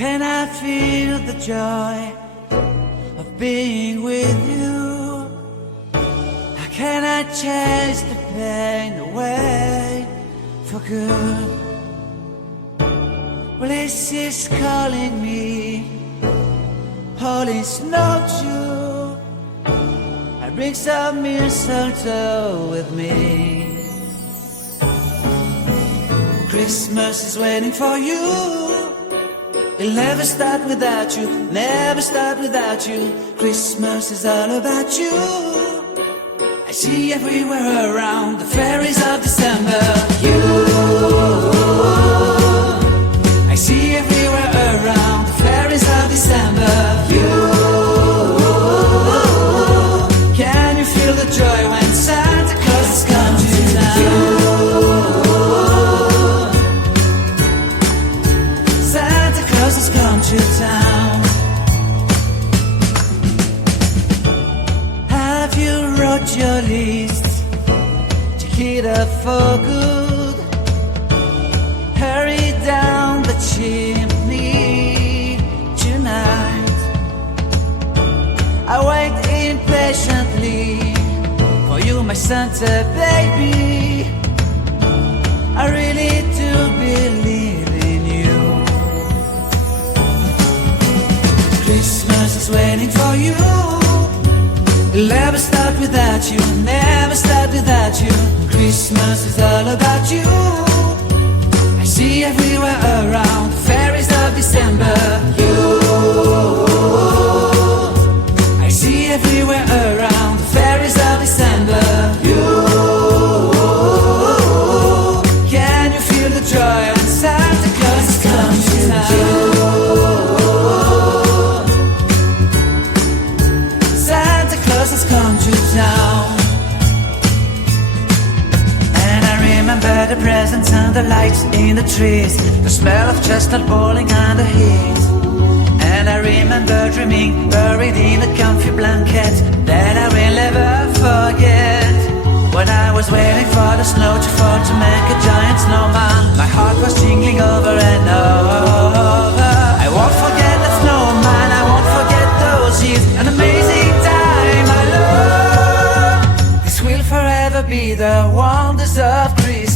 Can I feel the joy of being with you? How can I chase the pain away for good? Well, this is calling me, all is not true. I bring some mistletoe with me. Christmas is waiting for you. It'll never start without you, never start without you. Christmas is all about you. I see everywhere around the fairies of December. You, I see everywhere around the fairies of December. You, can you feel the joy when Santa Claus has come to town? Has come to town. Have you wrote your list? Check it up for good. Hurry down the chimney tonight. I wait impatiently for you, my Santa baby. I really do believe in you. Christmas is waiting for you. It'll never start without you, never start without you. Christmas is all about you. I see everywhere around the fairies of December. You, I see everywhere around the fairies of December. You, can you feel the joy when Santa Claus has come to town? Has come to town. And I remember the presents and the lights in the trees, the smell of chestnut boiling on the heat. And I remember dreaming, buried in a comfy blanket that I will never forget. When I was waiting for the snow to fall to make a giant snowman, my heart was jingling over and over. I won't forget that snowman, I won't forget those years, an amazing time I love. This will forever be the wonders of Christmas.